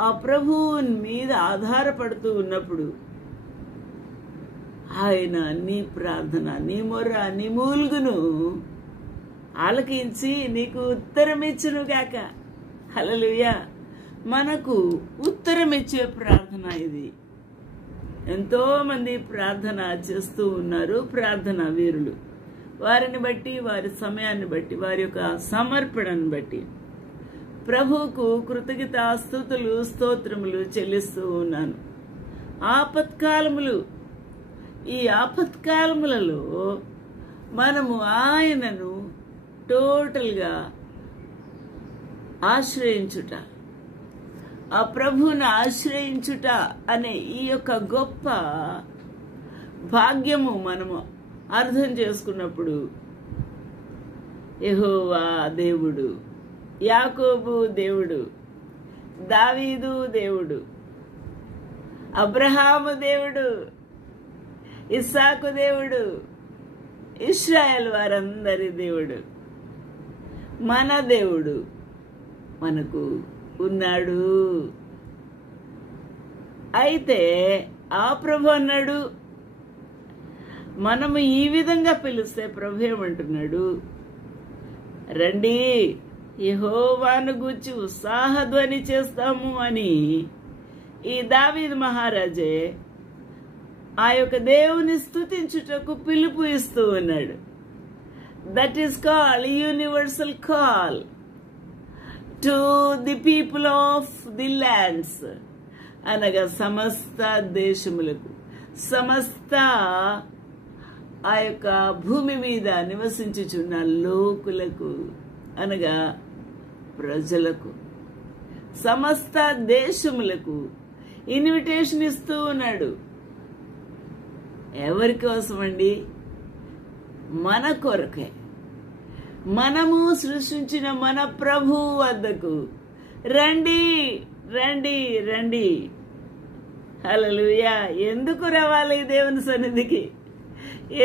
ఆ ప్రభువు మీద ఆధారపడుతూ ఉన్నప్పుడు ఆయన నీ ప్రార్థన, నీ మొర్ర, నీ మూలుగును ఆలకించి నీకు ఉత్తరమిచ్చును గాక. హల్లెలూయా. మనకు ఉత్తరమిచ్చే ప్రార్థన ఇది. ఎంతో మంది ప్రార్థన చేస్తూ ఉన్నారు, ప్రార్థన వీరులు. వారిని బట్టి, వారి సమయాన్ని బట్టి, వారి యొక్క సమర్పణను బట్టి ప్రభువుకు కృతజ్ఞతాస్తుతులు, స్తోత్రములు చెల్లిస్తూ ఉన్నాను. ఆపత్కాలములు, ఈ ఆపత్కాలములలో మనము ఆయనను టోటల్గా ఆశ్రయించుట, ఆ ప్రభువును ఆశ్రయించుట అనే ఈ యొక్క గొప్ప భాగ్యము మనము అర్థం చేసుకున్నప్పుడు, యెహోవా దేవుడు, యాకోబు దేవుడు, దావీదు దేవుడు, అబ్రహాము దేవుడు, ఇస్సాకు దేవుడు, ఇశ్రాయేలు వారందరి దేవుడు, మన దేవుడు మనకు ఉన్నాడు. అయితే ఆ ప్రభు అన్నాడు, మనము ఈ విధంగా పిలిస్తే ప్రభు ఏమంటున్నాడు, రండి యెహోవాను గూర్చి ఉత్సాహధ్వని చేస్తాము అని ఈ దావీదు మహారాజే ఆ యొక్క దేవుని స్తుతించుటకు పిలుపు ఇస్తూ ఉన్నాడు. That is called universal call to the people of the lands, అనగా సమస్త దేశములకు, సమస్త ఆ యొక్క భూమి మీద నివసించుచున్న లోకులకు, అనగా ప్రజలకు, సమస్త దేశములకు ఇన్విటేషన్ ఇస్తూ ఉన్నాడు. ఎవరి కోసమండి? మన కొరకే. మనము సృష్టించిన మన ప్రభు వద్దకు రండి, రండి, రండి. హల్లెలూయా. ఎందుకు రావాలి దేవుని సన్నిధికి?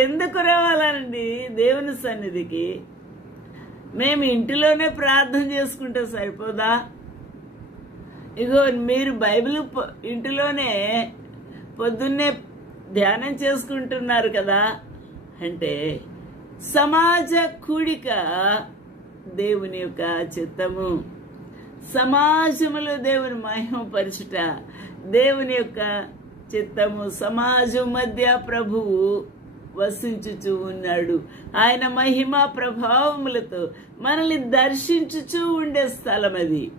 ఎందుకు రావాలండి దేవుని సన్నిధికి? మేము ఇంటిలోనే ప్రార్థన చేసుకుంటే సరిపోదా? ఇగో మీరు బైబిల్ ఇంటిలోనే పొద్దున్నే ధ్యానం చేసుకుంటున్నారు కదా అంటే, సమాజ కూడిక దేవుని యొక్క చిత్తము. సమాజములో దేవుని మహిమపరచుట దేవుని యొక్క చిత్తము. సమాజం మధ్య ప్రభువు వసించుచూ ఉన్నాడు. ఆయన మహిమ ప్రభావములతో మనల్ని దర్శించుచూ ఉండే స్థలం అది.